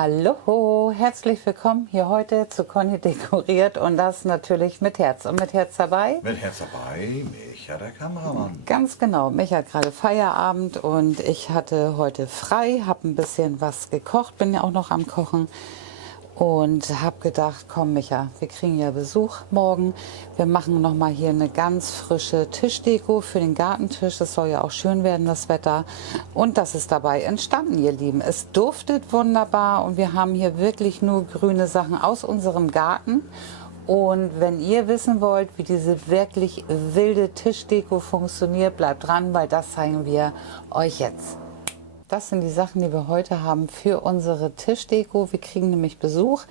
Hallo, herzlich willkommen hier heute zu Conny dekoriert und das natürlich mit Herz. Und mit Herz dabei? Mit Herz dabei, Micha, der Kameramann. Ganz genau, Micha hat gerade Feierabend und ich hatte heute frei, habe ein bisschen was gekocht, bin ja auch noch am Kochen. Und habe gedacht, komm Micha, wir kriegen ja Besuch morgen. Wir machen noch mal hier eine ganz frische Tischdeko für den Gartentisch. Das soll ja auch schön werden, das Wetter. Und das ist dabei entstanden, ihr Lieben. Es duftet wunderbar und wir haben hier wirklich nur grüne Sachen aus unserem Garten. Und wenn ihr wissen wollt, wie diese wirklich wilde Tischdeko funktioniert, bleibt dran, weil das zeigen wir euch jetzt. Das sind die Sachen, die wir heute haben für unsere Tischdeko. Wir kriegen nämlich Besuch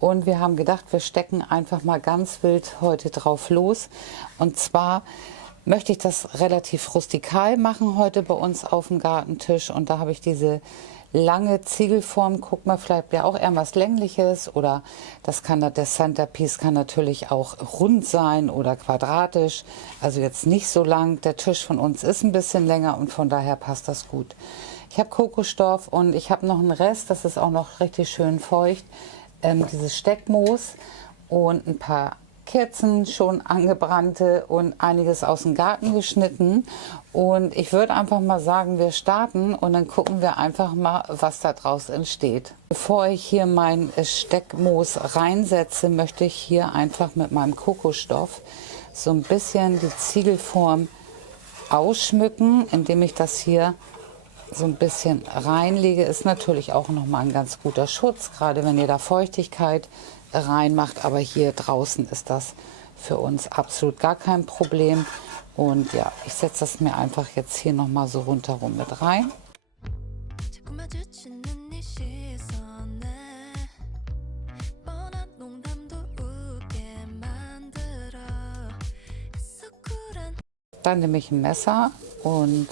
und wir haben gedacht, wir stecken einfach mal ganz wild heute drauf los. Und zwar möchte ich das relativ rustikal machen heute bei uns auf dem Gartentisch. Und da habe ich diese lange Ziegelform. Guck mal, vielleicht ja auch irgendwas Längliches oder der Centerpiece kann natürlich auch rund sein oder quadratisch. Also jetzt nicht so lang. Der Tisch von uns ist ein bisschen länger und von daher passt das gut. Ich habe Kokosstoff und ich habe noch einen Rest, das ist auch noch richtig schön feucht, dieses Steckmoos und ein paar Kerzen, schon angebrannte und einiges aus dem Garten geschnitten. Und ich würde einfach mal sagen, wir starten und dann gucken wir einfach mal, was da draus entsteht. Bevor ich hier mein Steckmoos reinsetze, möchte ich hier einfach mit meinem Kokosstoff so ein bisschen die Ziegelform ausschmücken, indem ich das hier so ein bisschen reinlege. Ist natürlich auch noch mal ein ganz guter Schutz, gerade wenn ihr da Feuchtigkeit reinmacht. Aber hier draußen ist das für uns absolut gar kein Problem. Und ja, ich setze das mir einfach jetzt hier noch mal so rundherum mit rein. Dann nehme ich ein Messer und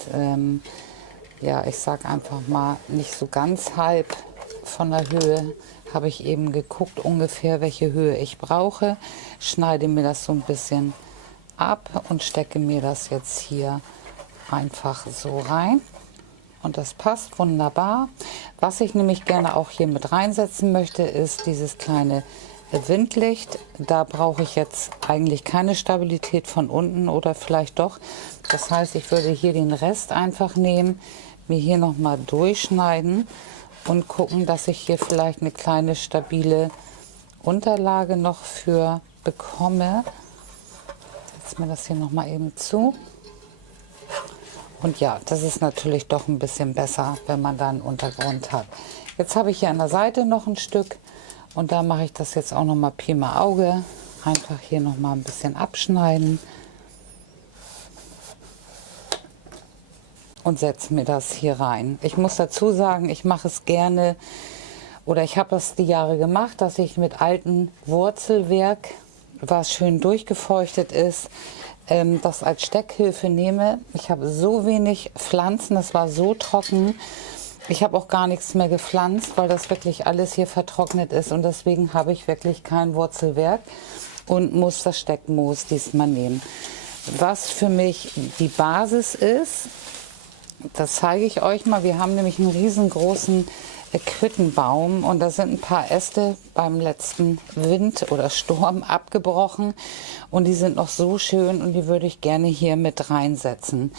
ja, ich sage einfach mal, nicht so ganz halb von der Höhe, habe ich eben geguckt ungefähr, welche Höhe ich brauche, schneide mir das so ein bisschen ab und stecke mir das jetzt hier einfach so rein. Und das passt wunderbar. Was ich nämlich gerne auch hier mit reinsetzen möchte, ist dieses kleine Windlicht. Da brauche ich jetzt eigentlich keine Stabilität von unten oder vielleicht doch. Das heißt, ich würde hier den Rest einfach nehmen, mir hier noch mal durchschneiden und gucken, dass ich hier vielleicht eine kleine stabile Unterlage noch für bekomme. Setze mir das hier noch mal eben zu. Und ja, das ist natürlich doch ein bisschen besser, wenn man da einen Untergrund hat. Jetzt habe ich hier an der Seite noch ein Stück und da mache ich das jetzt auch noch mal Pi mal Auge. Einfach hier noch mal ein bisschen abschneiden. Und setze mir das hier rein. Ich muss dazu sagen, ich mache es gerne, oder ich habe das die Jahre gemacht, dass ich mit altem Wurzelwerk, was schön durchgefeuchtet ist, das als Steckhilfe nehme. Ich habe so wenig Pflanzen, das war so trocken. Ich habe auch gar nichts mehr gepflanzt, weil das wirklich alles hier vertrocknet ist. Und deswegen habe ich wirklich kein Wurzelwerk und muss das Steckmoos diesmal nehmen. Was für mich die Basis ist, das zeige ich euch mal. Wir haben nämlich einen riesengroßen Quittenbaum und da sind ein paar Äste beim letzten Wind oder Sturm abgebrochen und die sind noch so schön und die würde ich gerne hier mit reinsetzen.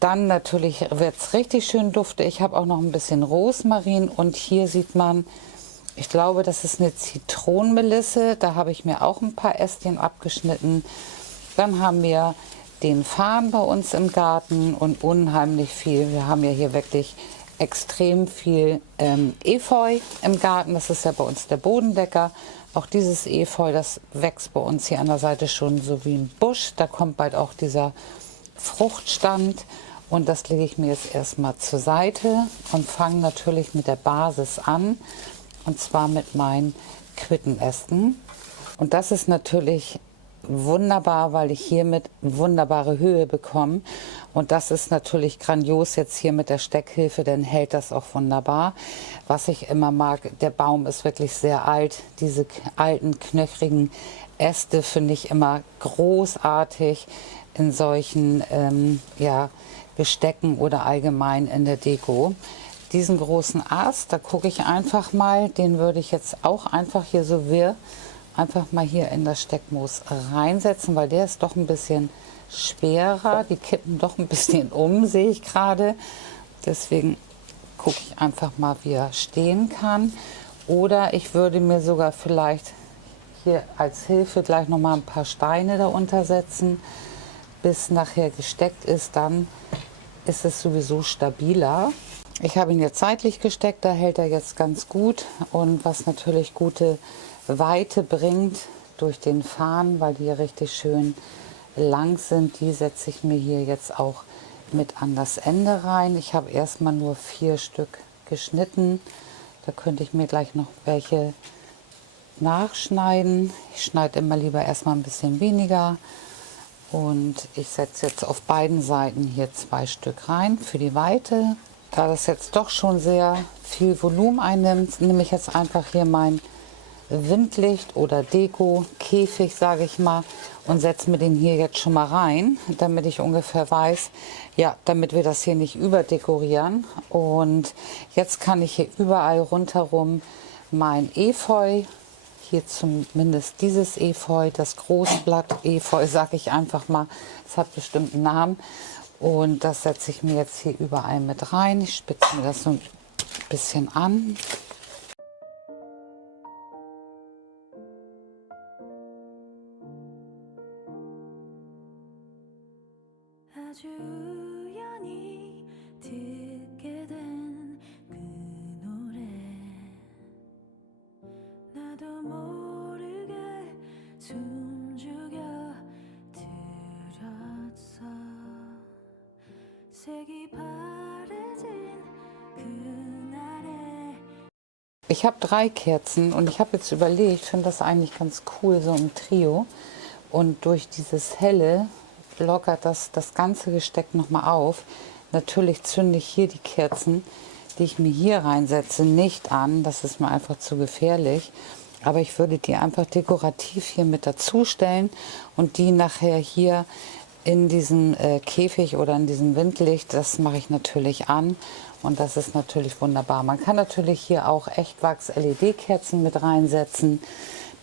Dann natürlich wird es richtig schön duftig. Ich habe auch noch ein bisschen Rosmarin und hier sieht man, ich glaube, das ist eine Zitronenmelisse. Da habe ich mir auch ein paar Ästchen abgeschnitten. Dann haben wir den Farn bei uns im Garten und unheimlich viel. Wir haben ja hier wirklich extrem viel Efeu im Garten. Das ist ja bei uns der Bodendecker. Auch dieses Efeu, das wächst bei uns hier an der Seite schon so wie ein Busch. Da kommt bald auch dieser Fruchtstand. Und das lege ich mir jetzt erstmal zur Seite und fange natürlich mit der Basis an. Und zwar mit meinen Quittenästen. Und das ist natürlich wunderbar, weil ich hiermit wunderbare Höhe bekomme. Und das ist natürlich grandios jetzt hier mit der Steckhilfe, denn hält das auch wunderbar. Was ich immer mag, der Baum ist wirklich sehr alt. Diese alten, knöchrigen Äste finde ich immer großartig in solchen ja, Bestecken oder allgemein in der Deko. diesen großen Ast, da gucke ich einfach mal, den würde ich jetzt auch einfach hier so einfach mal hier in das Steckmoos reinsetzen, weil der ist doch ein bisschen schwerer. Die kippen doch ein bisschen um, sehe ich gerade. Deswegen gucke ich einfach mal, wie er stehen kann. Oder ich würde mir sogar vielleicht hier als Hilfe gleich noch mal ein paar Steine darunter setzen, bis nachher gesteckt ist. Dann ist es sowieso stabiler. Ich habe ihn jetzt seitlich gesteckt, da hält er jetzt ganz gut. Und was natürlich gute Weite bringt durch den Farn, weil die richtig schön lang sind, die setze ich mir hier jetzt auch mit an das Ende rein. Ich habe erstmal nur 4 Stück geschnitten. Da könnte ich mir gleich noch welche nachschneiden. Ich schneide immer lieber erstmal ein bisschen weniger. Und ich setze jetzt auf beiden Seiten hier 2 Stück rein für die Weite. Da das jetzt doch schon sehr viel Volumen einnimmt, nehme ich jetzt einfach hier mein Windlicht oder Deko-Käfig, sage ich mal, und setze mir den hier jetzt schon mal rein, damit ich ungefähr weiß, ja, damit wir das hier nicht überdekorieren. Und jetzt kann ich hier überall rundherum mein Efeu, hier zumindest dieses Efeu, das Großblatt Efeu, sage ich einfach mal, das hat bestimmt einen Namen. Und das setze ich mir jetzt hier überall mit rein. Ich spitze mir das so ein bisschen an. 아주 우연히 듣게 된 그 노래 나도 모르게 숨죽여 들었어 색이 바래진 그날에 Ich habe 3 Kerzen und ich habe jetzt überlegt, ich finde das eigentlich ganz cool, so im Trio. Und durch dieses Helle lockert das ganze Gesteck nochmal auf. Natürlich zünde ich hier die Kerzen, die ich mir hier reinsetze, nicht an. Das ist mir einfach zu gefährlich. Aber ich würde die einfach dekorativ hier mit dazu stellen und die nachher hier in diesen Käfig oder in diesem Windlicht, das mache ich natürlich an. Und das ist natürlich wunderbar. Man kann natürlich hier auch Echtwachs-LED-Kerzen mit reinsetzen.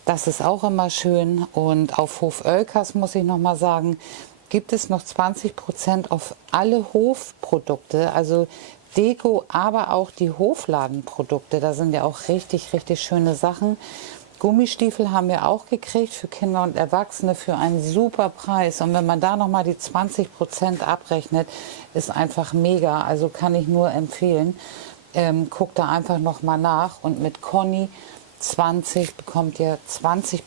Das ist auch immer schön. Und auf Hof Oelkers, muss ich noch mal sagen, gibt es noch 20% auf alle Hofprodukte, also Deko, aber auch die Hofladenprodukte. Da sind ja auch richtig, richtig schöne Sachen. Gummistiefel haben wir auch gekriegt für Kinder und Erwachsene für einen super Preis. Und wenn man da nochmal die 20% abrechnet, ist einfach mega. Also kann ich nur empfehlen. Guckt da einfach nochmal nach. Und mit Conny 20 bekommt ihr 20%.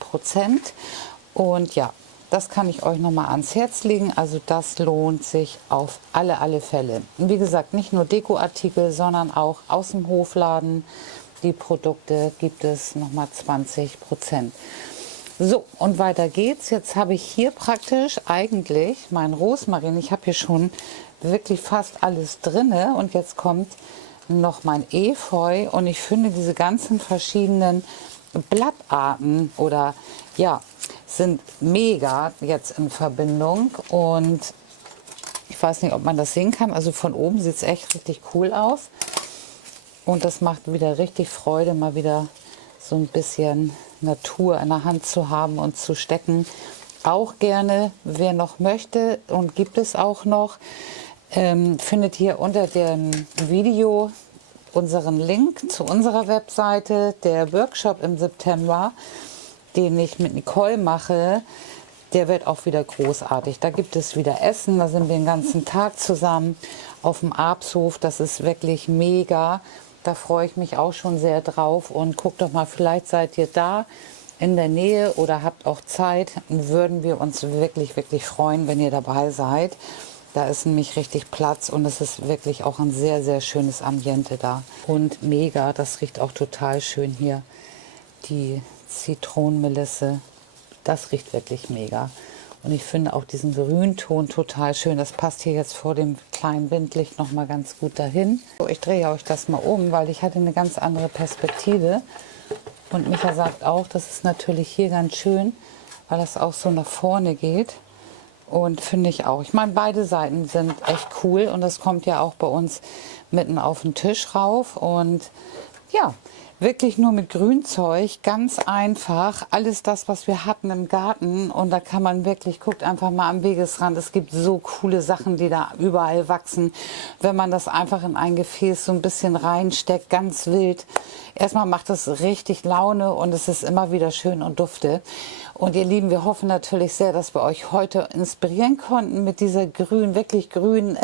Und ja, das kann ich euch nochmal ans Herz legen. Also das lohnt sich auf alle Fälle. Und wie gesagt, nicht nur Dekoartikel, sondern auch aus dem Hofladen. Die Produkte gibt es nochmal 20%. So, und weiter geht's. Jetzt habe ich hier praktisch eigentlich mein Rosmarin. Ich habe hier schon wirklich fast alles drinne. Und jetzt kommt noch mein Efeu. Und ich finde diese ganzen verschiedenen Blattarten oder ja, sind mega jetzt in Verbindung. Und ich weiß nicht, ob man das sehen kann. Also von oben sieht es echt richtig cool aus. Und das macht wieder richtig Freude, mal wieder so ein bisschen Natur in der Hand zu haben und zu stecken. Auch gerne, wer noch möchte, und gibt es auch noch, findet hier unter dem Video unseren Link zu unserer Webseite. Der Workshop im September, den ich mit Nicole mache, der wird auch wieder großartig. Da gibt es wieder Essen, da sind wir den ganzen Tag zusammen auf dem Abshof. Das ist wirklich mega. Da freue ich mich auch schon sehr drauf. Und guckt doch mal, vielleicht seid ihr da in der Nähe oder habt auch Zeit. Würden wir uns wirklich, wirklich freuen, wenn ihr dabei seid. Da ist nämlich richtig Platz und es ist wirklich auch ein sehr, sehr schönes Ambiente da. Und mega, das riecht auch total schön hier. Die Zitronenmelisse, das riecht wirklich mega. Und ich finde auch diesen Grünton total schön. Das passt hier jetzt vor dem kleinen Windlicht noch mal ganz gut dahin. So, ich drehe euch das mal um, weil ich hatte eine ganz andere Perspektive. Und Micha sagt auch, das ist natürlich hier ganz schön, weil das auch so nach vorne geht. Und finde ich auch. Ich meine, beide Seiten sind echt cool und das kommt ja auch bei uns mitten auf den Tisch rauf. Und ja, wirklich nur mit Grünzeug, ganz einfach. Alles das, was wir hatten im Garten. Und da kann man wirklich, guckt einfach mal am Wegesrand. Es gibt so coole Sachen, die da überall wachsen. Wenn man das einfach in ein Gefäß so ein bisschen reinsteckt, ganz wild. Erstmal macht es richtig Laune und es ist immer wieder schön und dufte. Und ihr Lieben, wir hoffen natürlich sehr, dass wir euch heute inspirieren konnten mit dieser wirklich grünen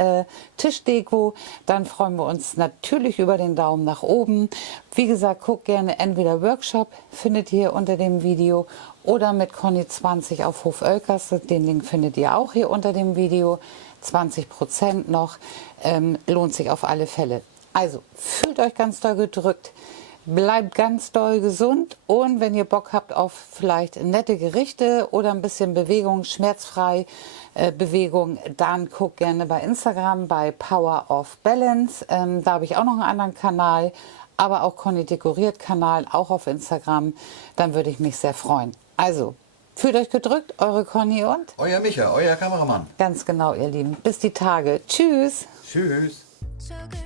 Tischdeko. Dann freuen wir uns natürlich über den Daumen nach oben. Wie gesagt, guckt gerne entweder Workshop, findet ihr unter dem Video, oder mit Conny 20 auf Hof Oelkers. Den Link findet ihr auch hier unter dem Video. 20% noch. Lohnt sich auf alle Fälle. Also, fühlt euch ganz doll gedrückt. Bleibt ganz doll gesund und wenn ihr Bock habt auf vielleicht nette Gerichte oder ein bisschen Bewegung, schmerzfrei Bewegung, dann guckt gerne bei Instagram bei Power of Balance. Da habe ich auch noch einen anderen Kanal, aber auch Conny Dekoriert Kanal, auch auf Instagram. Dann würde ich mich sehr freuen. Also, fühlt euch gedrückt, eure Conny und Euer Micha, euer Kameramann. ganz genau, ihr Lieben. Bis die Tage. Tschüss. Tschüss. 적은